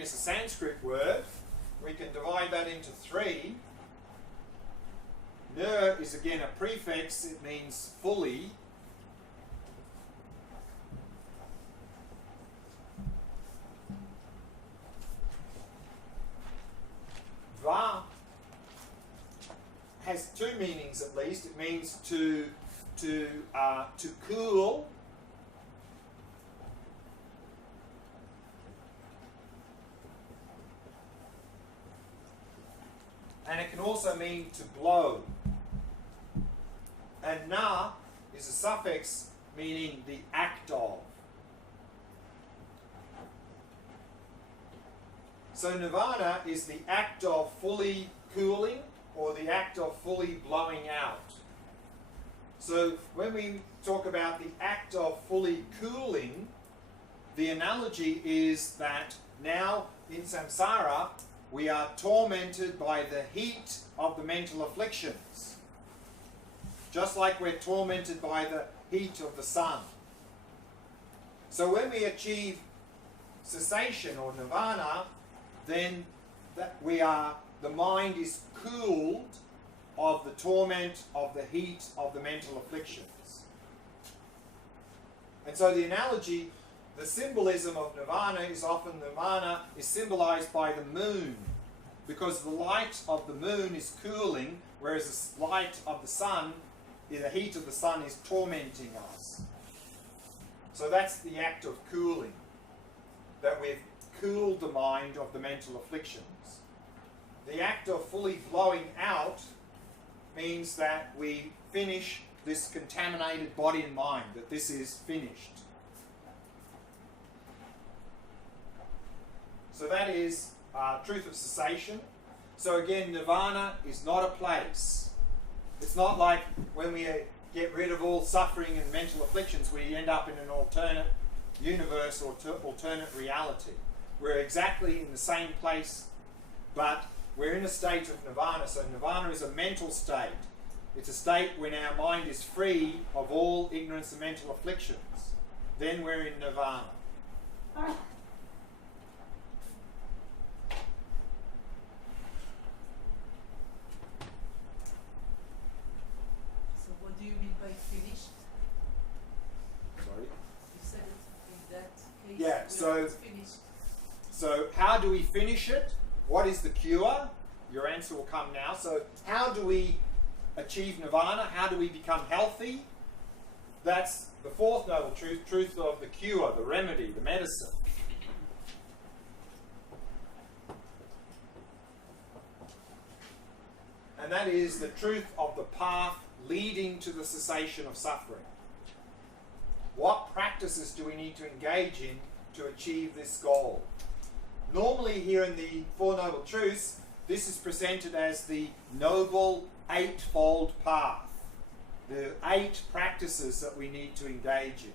is a Sanskrit word. We can divide that into three. Nir is again a prefix. It means fully. Va has two meanings at least. It means to cool. And it can also mean to blow. And na is a suffix meaning the act of. So nirvana is the act of fully cooling or the act of fully blowing out. So when we talk about the act of fully cooling, the analogy is that now in samsara we are tormented by the heat of the mental afflictions. Just like we're tormented by the heat of the sun. So when we achieve cessation or nirvana, then the mind is cooled of the torment of the heat of the mental afflictions. And so the analogy, the symbolism of nirvana is often nirvana is symbolized by the moon, because the light of the moon is cooling, whereas the light of the sun, the heat of the sun is tormenting us. So that's the act of cooling, that we've cooled the mind of the mental afflictions. The act of fully blowing out means that we finish this contaminated body and mind, that this is finished. So that is truth of cessation. So again, nirvana is not a place. It's not like when we get rid of all suffering and mental afflictions, we end up in an alternate universe or alternate reality. We're exactly in the same place, but we're in a state of nirvana. So nirvana is a mental state. It's a state when our mind is free of all ignorance and mental afflictions. Then we're in nirvana. So what do you mean by finished? Sorry? You said it in that case. Yeah, so it's finished. So how do we finish it? What is the cure? Your answer will come now. So how do we achieve nirvana? How do we become healthy? That's the fourth noble truth, truth of the cure, the remedy, the medicine. And that is the truth of the path leading to the cessation of suffering. What practices do we need to engage in to achieve this goal? Normally here in the Four Noble Truths, this is presented as the Noble Eightfold Path. The 8 practices that we need to engage in.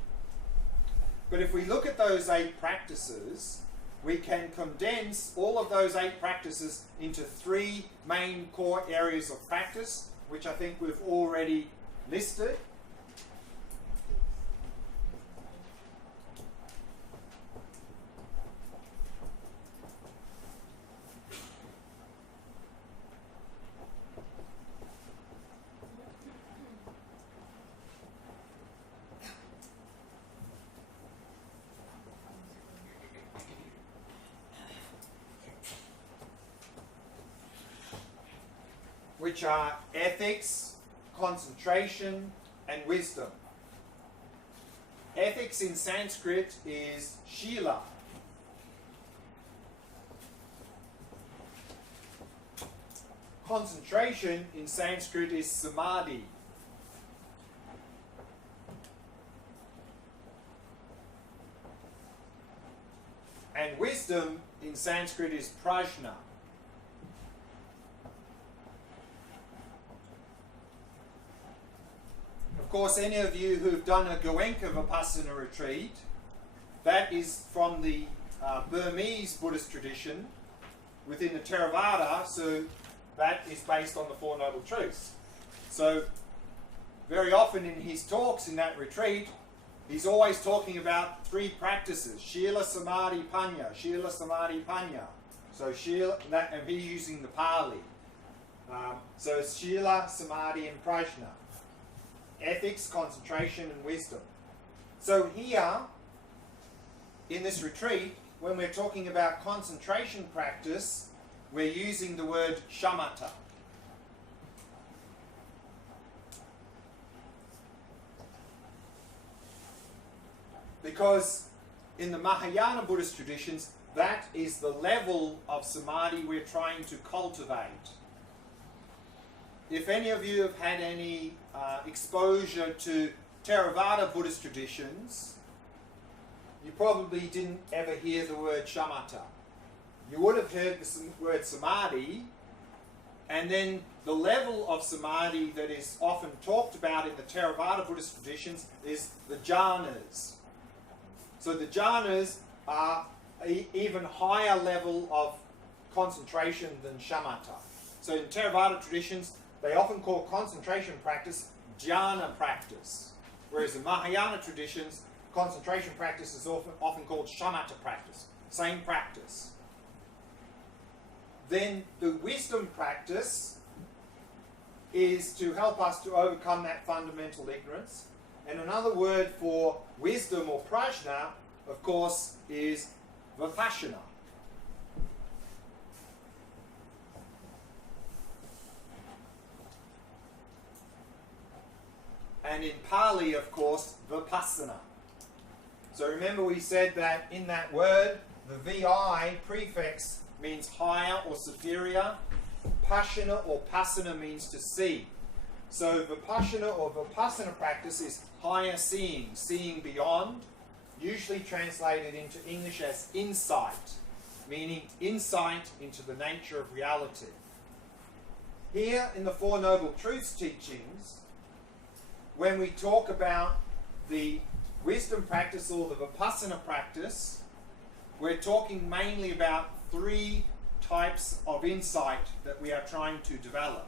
But if we look at those 8 practices, we can condense all of those 8 practices into 3 main core areas of practice, which I think we've already listed. Which are ethics, concentration, and wisdom. Ethics in Sanskrit is shila. Concentration in Sanskrit is samadhi. And wisdom in Sanskrit is prajna. Of course, any of you who've done a Goenka Vipassana retreat, that is from the Burmese Buddhist tradition within the Theravada, so that is based on the Four Noble Truths. So very often in his talks in that retreat, he's always talking about three practices: Shila, Samadhi, Panya. Shila, Samadhi, Panya. So Shila, and he's using the Pali. So it's Shila, Samadhi, and Prajna. Ethics, concentration, and wisdom. So here, in this retreat, when we're talking about concentration practice, we're using the word shamatha. Because in the Mahayana Buddhist traditions, that is the level of samadhi we're trying to cultivate. If any of you have had any exposure to Theravada Buddhist traditions, you probably didn't ever hear the word shamatha. You would have heard the word samadhi, and then the level of samadhi that is often talked about in the Theravada Buddhist traditions is the jhanas. So the jhanas are an even higher level of concentration than shamatha. So in Theravada traditions, they often call concentration practice jhana practice, whereas in Mahayana traditions, concentration practice is often called shamatha practice, same practice. Then the wisdom practice is to help us to overcome that fundamental ignorance. And another word for wisdom or prajna, of course, is vipassana. And in Pali, of course, vipassana. So remember we said that in that word, the VI prefix means higher or superior. Pasana or pasana means to see. So vipassana or vipassana practice is higher seeing, seeing beyond, usually translated into English as insight, meaning insight into the nature of reality. Here in the Four Noble Truths teachings, when we talk about the wisdom practice or the vipassana practice, we're talking mainly about three types of insight that we are trying to develop.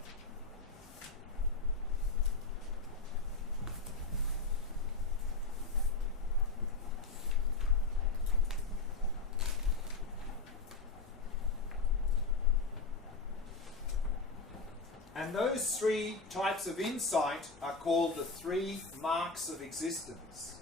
And those three types of insight are called the three marks of existence.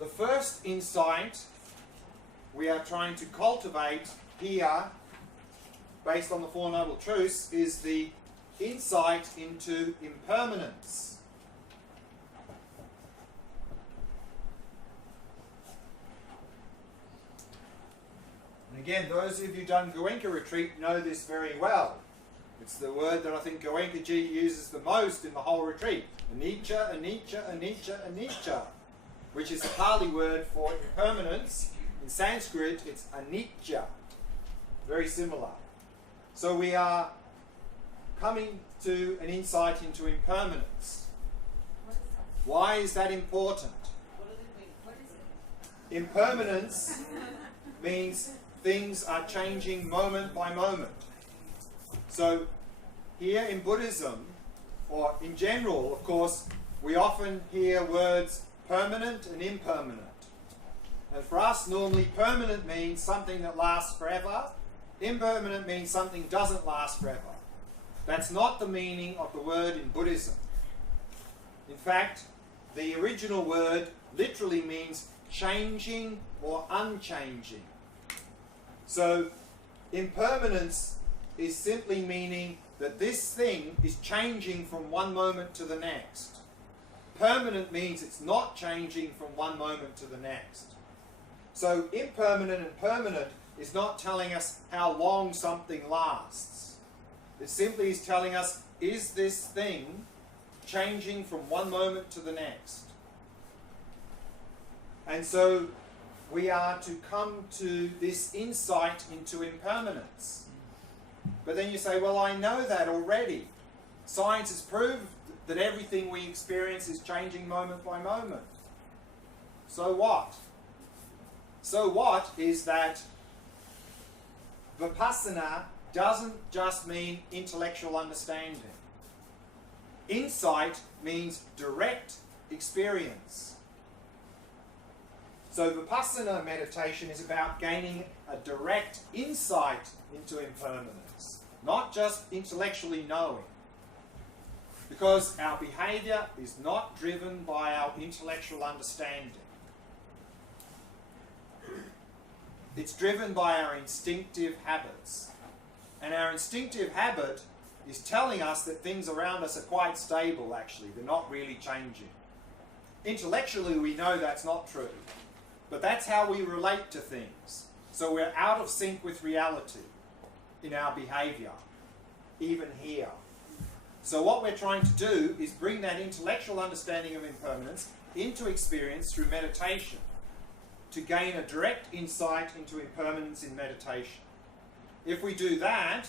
The first insight we are trying to cultivate here, based on the Four Noble Truths, is the insight into impermanence. And again, those of you who've done Goenka retreat know this very well. It's the word that I think Goenka-ji uses the most in the whole retreat. Anicca, anicca, anicca, anicca, which is the Pali word for impermanence. In Sanskrit, it's anicca. Very similar. So we are coming to an insight into impermanence. Why is that important? What does it mean? What is it? Impermanence means things are changing moment by moment. So here in Buddhism, or in general, of course, we often hear words permanent and impermanent. And for us, normally permanent means something that lasts forever. Impermanent means something doesn't last forever. That's not the meaning of the word in Buddhism. In fact, the original word literally means changing or unchanging. So impermanence is simply meaning that this thing is changing from one moment to the next. Permanent means it's not changing from one moment to the next. So impermanent and permanent is not telling us how long something lasts. It simply is telling us, is this thing changing from one moment to the next? And so we are to come to this insight into impermanence. But then you say, well, I know that already. Science has proved that everything we experience is changing moment by moment. So what? So what is that Vipassana doesn't just mean intellectual understanding. Insight means direct experience. So Vipassana meditation is about gaining a direct insight into impermanence, not just intellectually knowing. Because our behavior is not driven by our intellectual understanding. It's driven by our instinctive habits. And our instinctive habit is telling us that things around us are quite stable, actually. They're not really changing. Intellectually, we know that's not true. But that's how we relate to things. So we're out of sync with reality in our behavior, even here. So what we're trying to do is bring that intellectual understanding of impermanence into experience through meditation, to gain a direct insight into impermanence in meditation. If we do that,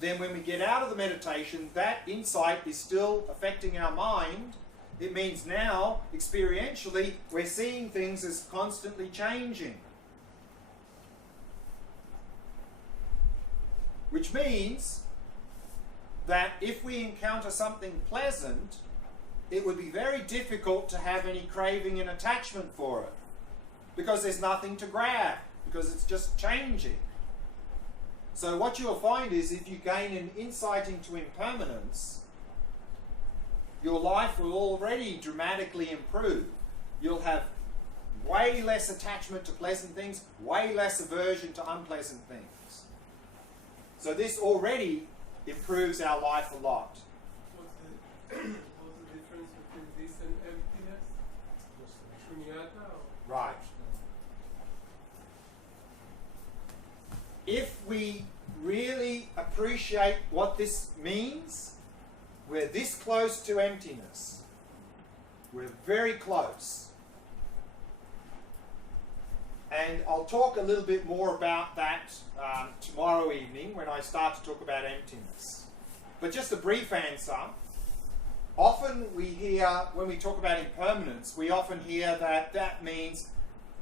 then when we get out of the meditation, that insight is still affecting our mind. It means now, experientially, we're seeing things as constantly changing. Which means that if we encounter something pleasant, it would be very difficult to have any craving and attachment for it. Because there's nothing to grab, because it's just changing. So what you'll find is if you gain an insight into impermanence, your life will already dramatically improve. You'll have way less attachment to pleasant things, way less aversion to unpleasant things. So this already improves our life a lot. What's the difference between this and emptiness? Shunyata? Right. If we really appreciate what this means, we're this close to emptiness. We're very close. And I'll talk a little bit more about that tomorrow evening when I start to talk about emptiness. But just a brief answer. Often we hear, when we talk about impermanence, we often hear that that means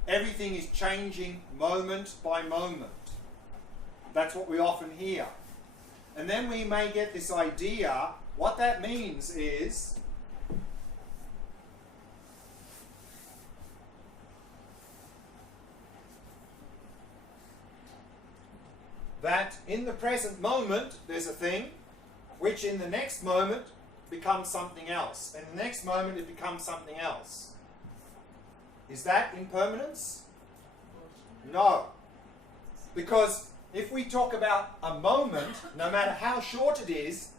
everything is changing moment by moment. That's what we often hear. And then we may get this idea, what that means is that in the present moment there's a thing, which in the next moment becomes something else. And in the next moment it becomes something else. Is that impermanence? No. Because if we talk about a moment, no matter how short it is,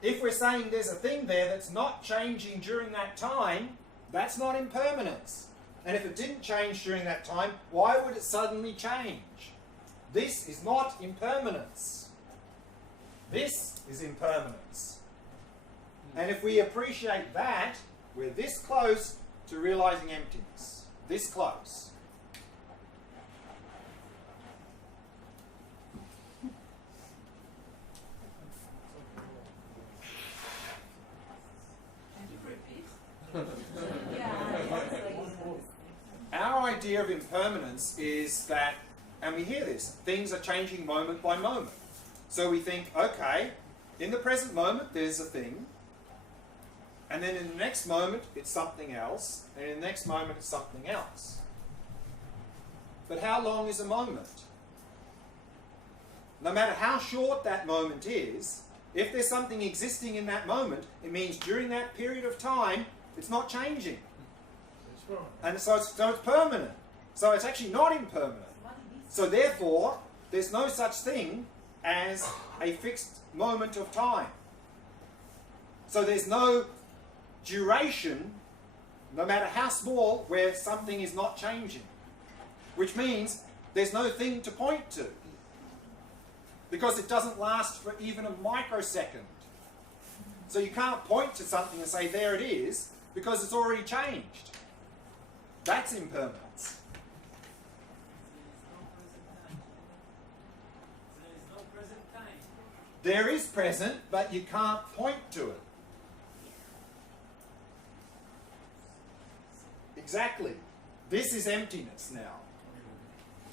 if we're saying there's a thing there that's not changing during that time, that's not impermanence. And if it didn't change during that time, why would it suddenly change? This is not impermanence. This is impermanence. And if we appreciate that, we're this close to realizing emptiness. This close. Our idea of impermanence is that, and we hear this, things are changing moment by moment. So we think, okay, in the present moment there's a thing, and then in the next moment it's something else, and in the next moment it's something else. But how long is a moment? No matter how short that moment is, if there's something existing in that moment, it means during that period of time it's not changing. And so it's permanent. So it's actually not impermanent. So therefore, there's no such thing as a fixed moment of time. So there's no duration, no matter how small, where something is not changing. Which means there's no thing to point to. Because it doesn't last for even a microsecond. So you can't point to something and say, there it is, because it's already changed. That's impermanence. There is present, but you can't point to it. Exactly. This is emptiness now.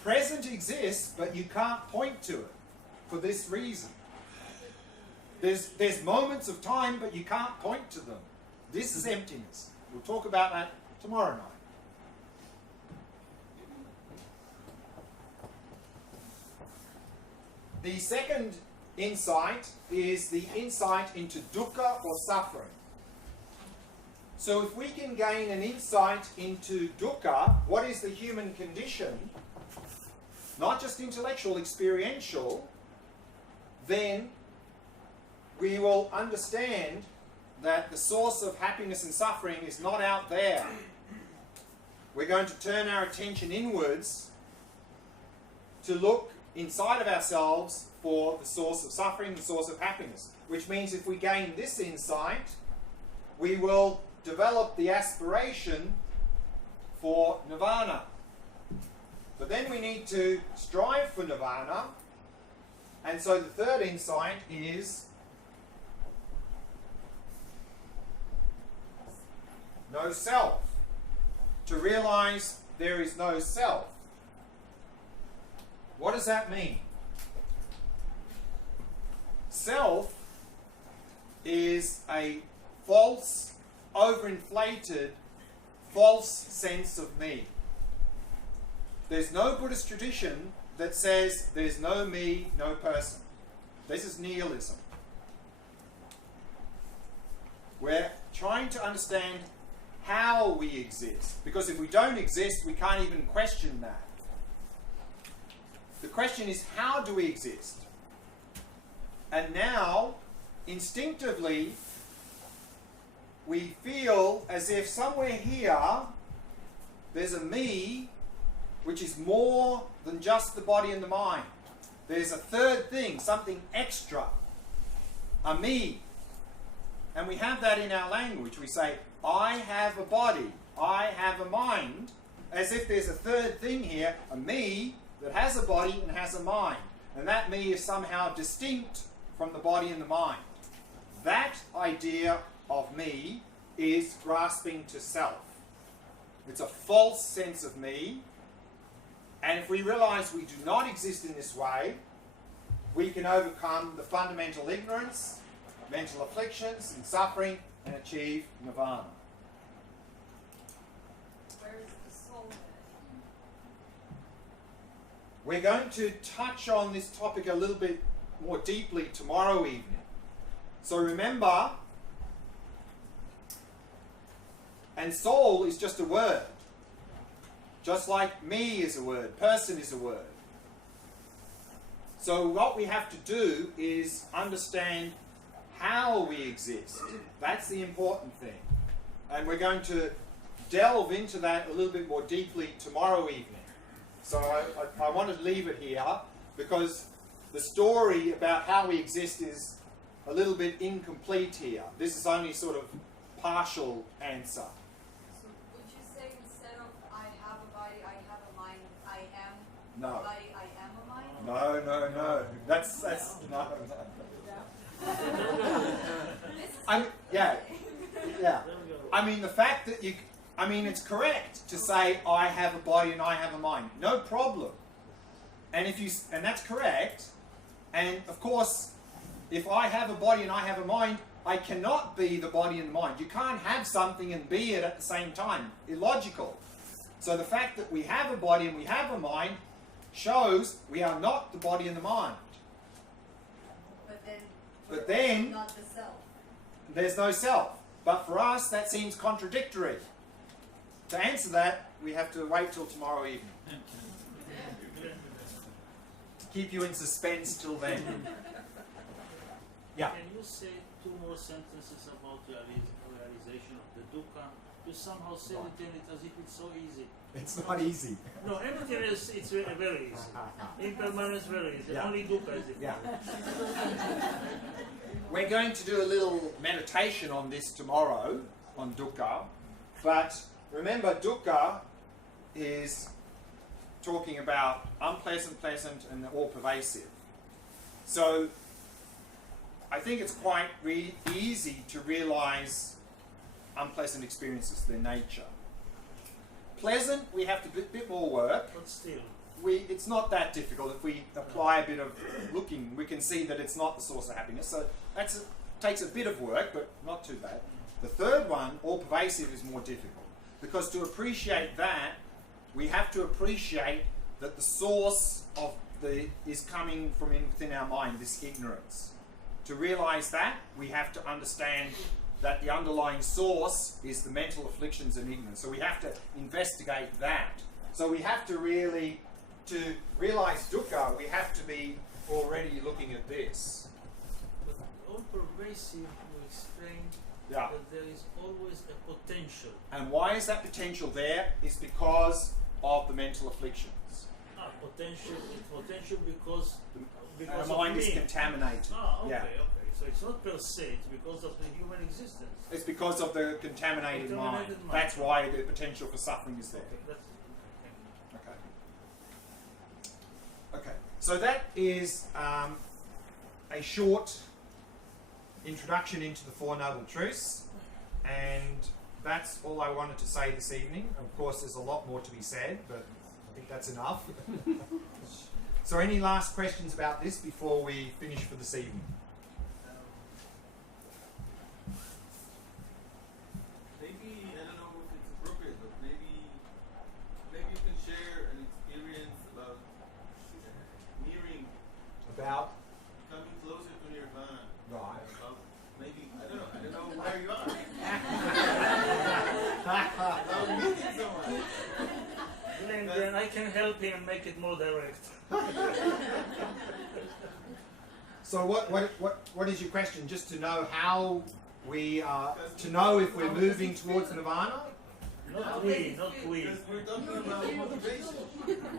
present exists, but you can't point to it for this reason. There's moments of time, but you can't point to them. This is emptiness. We'll talk about that tomorrow night. The second insight is the insight into dukkha or suffering. So if we can gain an insight into dukkha, what is the human condition, not just intellectual, experiential, then we will understand that the source of happiness and suffering is not out there. We're going to turn our attention inwards to look inside of ourselves for the source of suffering, the source of happiness. Which means if we gain this insight, we will develop the aspiration for nirvana. But then we need to strive for nirvana. And so the third insight is no self. To realize there is no self. What does that mean? Self is a false, overinflated, false sense of me. There's no Buddhist tradition that says there's no me, no person. This is nihilism. We're trying to understand how we exist. Because if we don't exist, we can't even question that. The question is, how do we exist? And now, instinctively, we feel as if somewhere here, there's a me, which is more than just the body and the mind. There's a third thing, something extra, a me. And we have that in our language. We say, I have a body, I have a mind, as if there's a third thing here, a me, that has a body and has a mind. And that me is somehow distinct from the body and the mind. That idea of me is grasping to self. It's a false sense of me. And if we realize we do not exist in this way, we can overcome the fundamental ignorance, mental afflictions and suffering, and achieve nirvana. Where is the soul? We're going to touch on this topic a little bit more deeply tomorrow evening. So remember, and soul is just a word. Just like me is a word, person is a word. So what we have to do is understand how we exist. That's the important thing. And we're going to delve into that a little bit more deeply tomorrow evening. So I want to leave it here because the story about how we exist is a little bit incomplete here. This is only sort of partial answer. So would you say instead of I have a body, I have a mind, I am No. a body, I am a mind? No. That's no. Yeah. I mean, the fact that it's correct to say I have a body and I have a mind. No problem. And that's correct. And of course, if I have a body and I have a mind, I cannot be the body and the mind. You can't have something and be it at the same time. Illogical. So the fact that we have a body and we have a mind shows we are not the body and the mind. But then not the self. There's no self. But for us, that seems contradictory. To answer that, we have to wait till tomorrow evening. Keep you in suspense till then. Yeah. Can you say two more sentences about realization of the dukkha? You somehow said it as if it's so easy. It's not easy. No, everything else it's very easy. Impermanence very easy. Yeah. Only dukkha is difficult. Yeah. We're going to do a little meditation on this tomorrow, on dukkha. But remember, dukkha is talking about unpleasant, pleasant, and all pervasive. So I think it's quite easy to realize unpleasant experiences, their nature. Pleasant, we have to do a bit more work. But still. it's not that difficult. If we apply a bit of looking, we can see that it's not the source of happiness. So takes a bit of work, but not too bad. The third one, all pervasive, is more difficult, because to appreciate that, we have to appreciate that the source of is coming from within our mind, this ignorance. To realize that, we have to understand that the underlying source is the mental afflictions and ignorance. So we have to investigate that. So we have to really, to realize dukkha, we have to be already looking at this. But all pervasive, you explained Yeah. that there is always a potential. And why is that potential there? It's because of the mental afflictions. Potential because Our of mind is me. contaminated. Okay, Yeah. okay. So it's not per se, it's because of the human existence. It's because of the contaminated mind. Contaminated mind. That's why the potential for suffering is there. Okay, that's thank you. Okay. Okay. So that is a short introduction into the Four Noble Truths, and that's all I wanted to say this evening. Of course, there's a lot more to be said, but I think that's enough. So any last questions about this before we finish for this evening? Maybe, I don't know if it's appropriate, but maybe you can share an experience about nearing, About? coming closer to nirvana. Right. About maybe, I don't know where you are. About meeting someone. Then I can help him make it more direct. So what is your question? Just to know how we are, to know if we're moving towards nirvana? Not we. Because we're talking about motivation.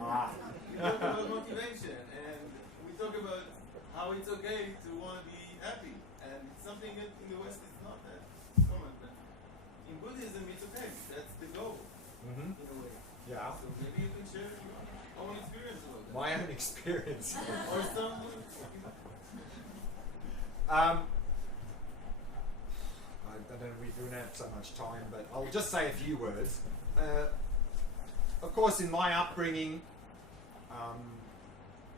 Ah. We talk about motivation, and we talk about how it's okay to want to be happy. And it's something that in the West is not that common. But in Buddhism, it's okay. That's the goal, Mm-hmm. in a way. Yeah. So maybe you can share your own experience about that. My own experience. Or some. I don't know, we don't have so much time, but I'll just say a few words. Of course, in my upbringing,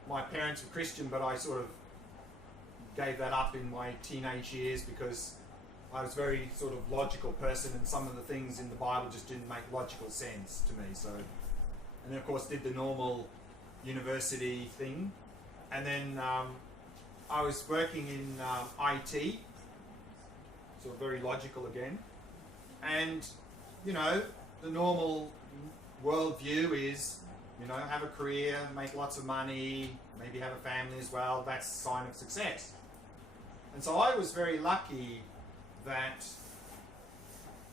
my parents were Christian, but I sort of gave that up in my teenage years because I was a very sort of logical person, and some of the things in the Bible just didn't make logical sense to me. So, and then of course did the normal university thing, and then I was working in IT, so very logical again, and you know the normal worldview is, you know, have a career, make lots of money, maybe have a family as well. That's a sign of success. And so I was very lucky that,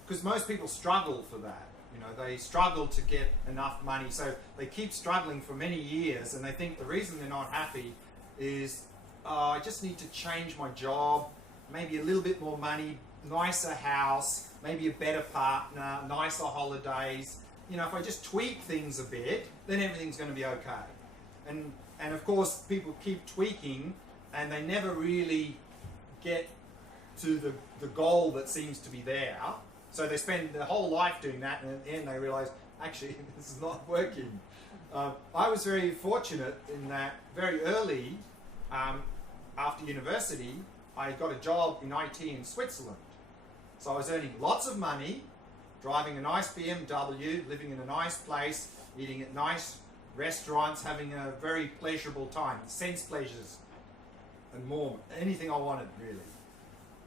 because most people struggle for that, you know, they struggle to get enough money, so they keep struggling for many years, and they think the reason they're not happy is, I just need to change my job, maybe a little bit more money, nicer house, maybe a better partner, nicer holidays. You know, if I just tweak things a bit, then everything's going to be okay. And of course, people keep tweaking, and they never really get to the goal that seems to be there. So they spend their whole life doing that, and at the end they realize, actually, this is not working. I was very fortunate in that very early, after university, I got a job in IT in Switzerland. So I was earning lots of money, driving a nice BMW, living in a nice place, eating at nice restaurants, having a very pleasurable time, sense pleasures and more, anything I wanted really.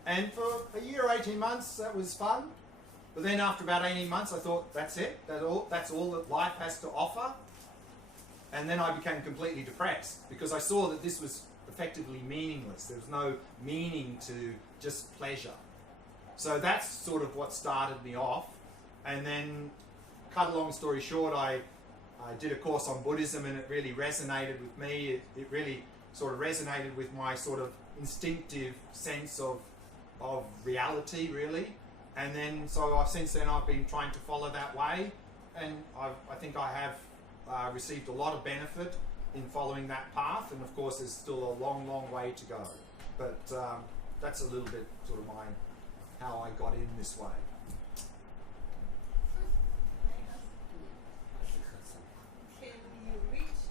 And for a year, 18 months, that was fun. But then after about 18 months, I thought, that's it, that's all that life has to offer. And then I became completely depressed because I saw that this was effectively meaningless. There was no meaning to just pleasure. So that's sort of what started me off. And then, cut a long story short, I did a course on Buddhism, and it really resonated with me. It really sort of resonated with my sort of instinctive sense of reality, really. And then, so since then I've been trying to follow that way, and I think I have received a lot of benefit in following that path, and of course there's still a long, long way to go. But that's a little bit sort of how I got in this way. Can you reach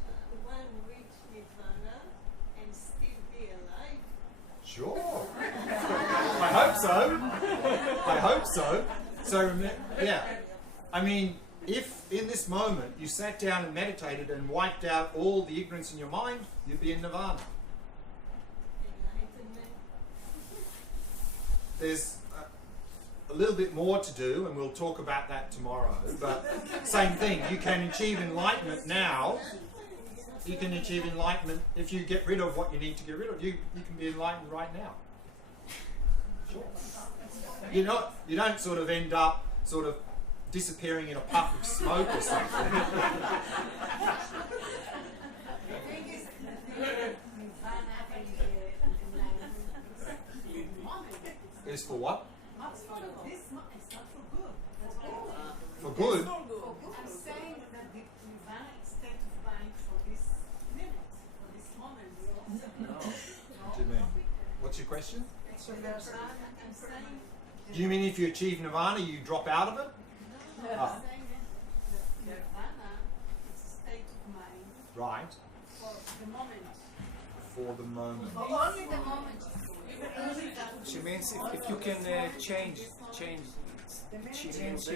so. So, yeah. I mean, if in this moment you sat down and meditated and wiped out all the ignorance in your mind, you'd be in nirvana. There's a little bit more to do, and we'll talk about that tomorrow, but same thing. You can achieve enlightenment now. You can achieve enlightenment if you get rid of what you need to get rid of. You can be enlightened right now. Sure. You don't sort of end up sort of disappearing in a puff of smoke or something. Is for what? For good? I'm saying that the nirvana state of mind for this minute, for this moment. No. What do you mean? What's your question? I'm saying Do you mean if you achieve nirvana, you drop out of it? no, Ah. I'm saying that nirvana is a state of mind Right. for the moment. For the moment. Only the moment. She means if you can change. She means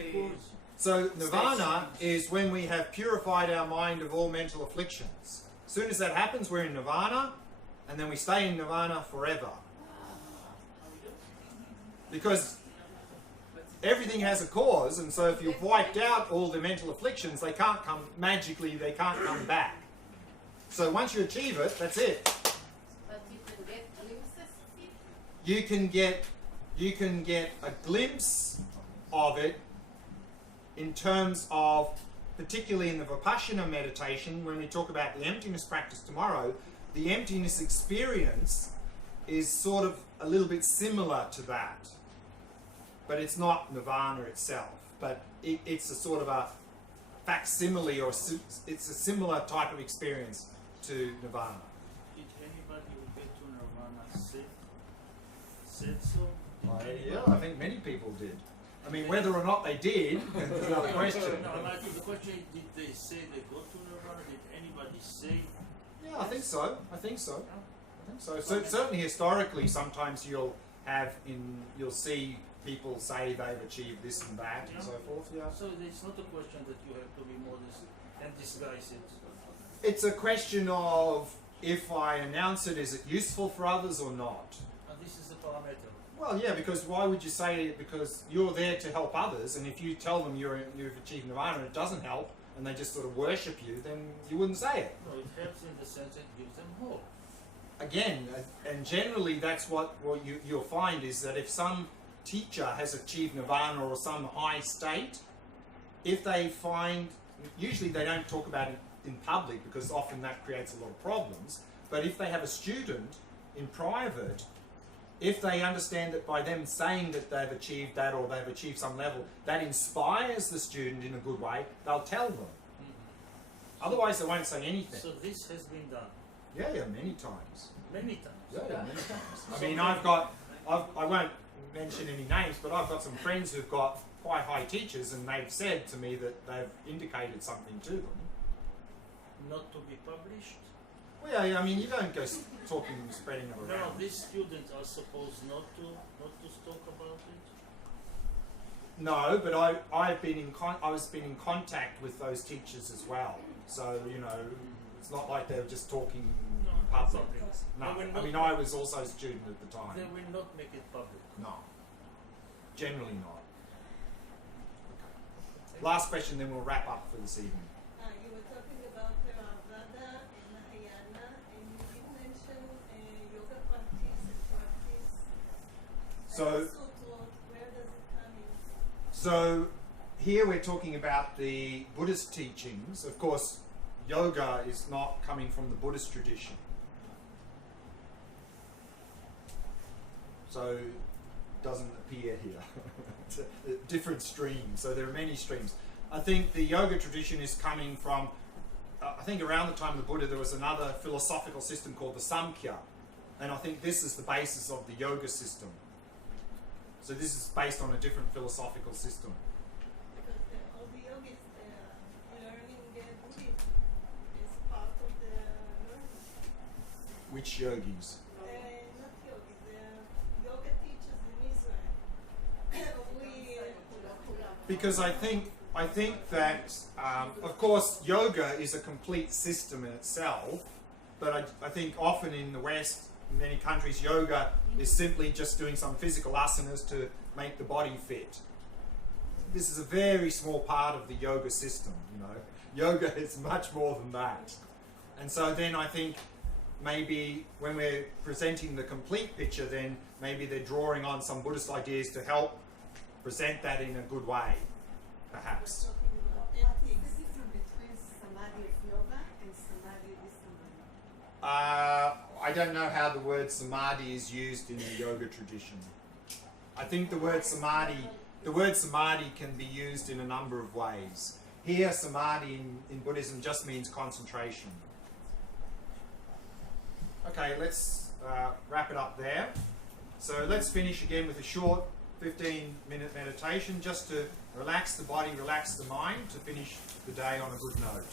So nirvana is when we have purified our mind of all mental afflictions. As soon as that happens, we're in nirvana, and then we stay in nirvana forever. Because everything has a cause, and so if you've wiped out all the mental afflictions, they can't come magically, they can't come back. So once you achieve it, that's it. But you can get glimpses of it. You can get a glimpse of it in terms of, particularly in the Vipassana meditation, when we talk about the emptiness practice tomorrow, the emptiness experience is sort of a little bit similar to that. But it's not nirvana itself. But it's a sort of a facsimile, or it's a similar type of experience to nirvana. Did anybody who get to nirvana said so? Yeah, I think many people did. I mean, whether or not they did is another question. No, I'm asking the question, did they say they go to nirvana? Did anybody say? Yeah, I think so. I think so. So certainly historically, sometimes you'll see people say they've achieved this and that and so forth. Yeah. So it's not a question that you have to be modest and disguise it. It's a question of if I announce it, is it useful for others or not? And this is the parameter. Well, yeah, because why would you say it? Because you're there to help others, and if you tell them you've achieved nirvana and it doesn't help, and they just sort of worship you, then you wouldn't say it. No, it helps in the sense that it gives them hope. Again, and generally that's what you'll find is that if some teacher has achieved nirvana or some high state, if they find, usually they don't talk about it in public because often that creates a lot of problems, but if they have a student in private, if they understand that by them saying that they've achieved that or they've achieved some level, that inspires the student in a good way, they'll tell them. Otherwise they won't say anything. So this has been done Yeah, many times. many times. Yeah, many times. I mean, I won't mention any names, but I've got some friends who've got quite high teachers, and they've said to me that they've indicated something to them. Not to be published. Well, yeah, I mean, you don't go talking and spreading it No, around. these students are supposed not to talk about it. No, but I was been in contact with those teachers as well. So it's not like they were just talking No, public. public. No, They will I not- mean, I was also a student at the time. They will not make it public. No, generally not. Last question, then we'll wrap up for this evening. You were talking about Theravada and Mahayana, and you did mention yoga practice and practice. So- And also where does it come in? So here we're talking about the Buddhist teachings. Of course, yoga is not coming from the Buddhist tradition. So it doesn't appear here. It's a different stream. So there are many streams. I think the yoga tradition is coming from, I think around the time of the Buddha there was another philosophical system called the Samkhya. And I think this is the basis of the yoga system. So this is based on a different philosophical system. Because all the yogis learning Buddhism is part of the learning. Which yogis? Not yogis, the yoga teachers in Israel. We because I think that of course yoga is a complete system in itself, but I think often in the West, in many countries, yoga is simply just doing some physical asanas to make the body fit. This is a very small part of the yoga system, you know. Yoga is much more than that. And so then I think maybe when we're presenting the complete picture, then maybe they're drawing on some Buddhist ideas to help present that in a good way, perhaps. What's the difference between samadhi of yoga and samadhi of I don't know how the word samadhi is used in the yoga tradition. I think the word samadhi can be used in a number of ways. Here, samadhi in Buddhism just means concentration. Okay, let's wrap it up there. So let's finish again with a short 15-minute meditation just to relax the body, relax the mind, to finish the day on a good note.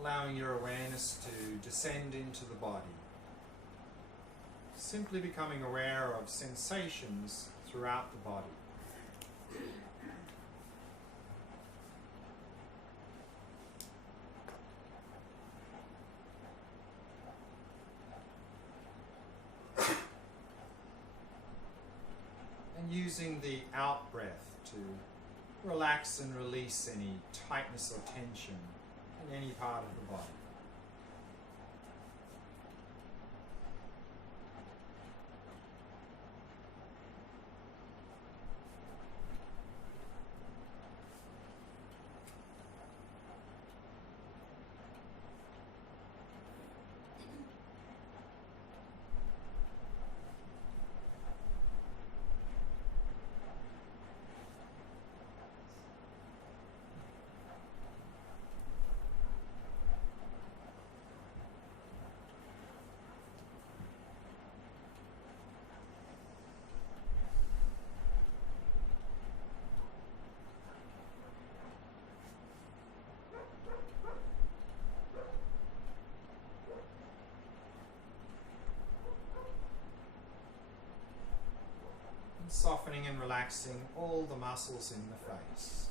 Allowing your awareness to descend into the body. Simply becoming aware of sensations throughout the body. And using the out breath to relax and release any tightness or tension in any part of the body. Softening and relaxing all the muscles in the face.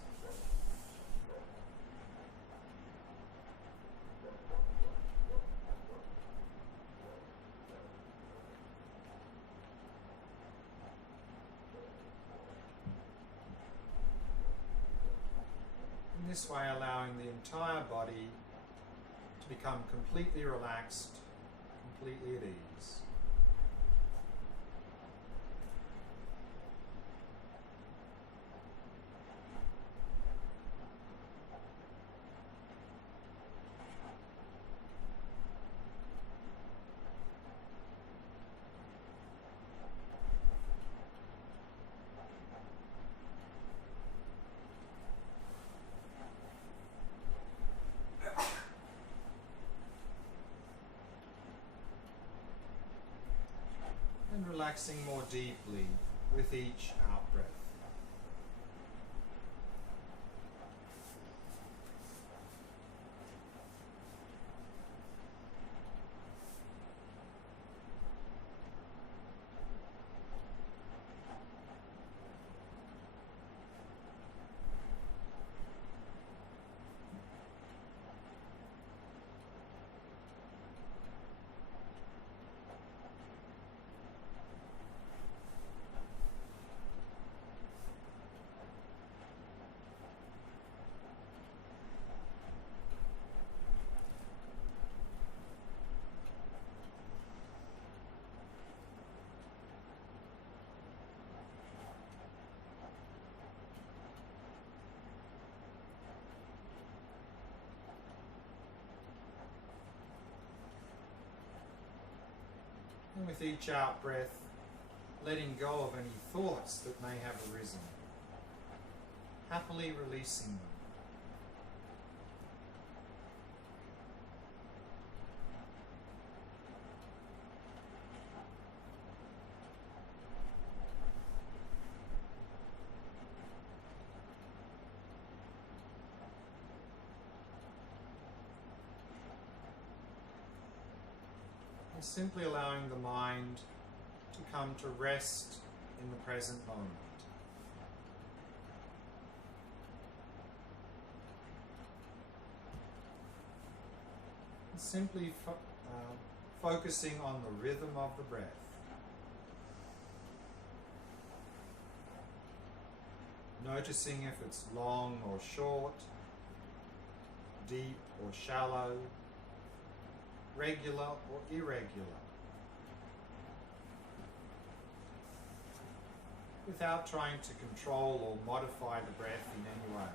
In this way, allowing the entire body to become completely relaxed, completely at ease. And relaxing more deeply with each out-breath. And with each out breath, letting go of any thoughts that may have arisen, happily releasing them. And simply allowing the mind to come to rest in the present moment. And simply focusing on the rhythm of the breath. Noticing if it's long or short, deep or shallow, regular or irregular, without trying to control or modify the breath in any way.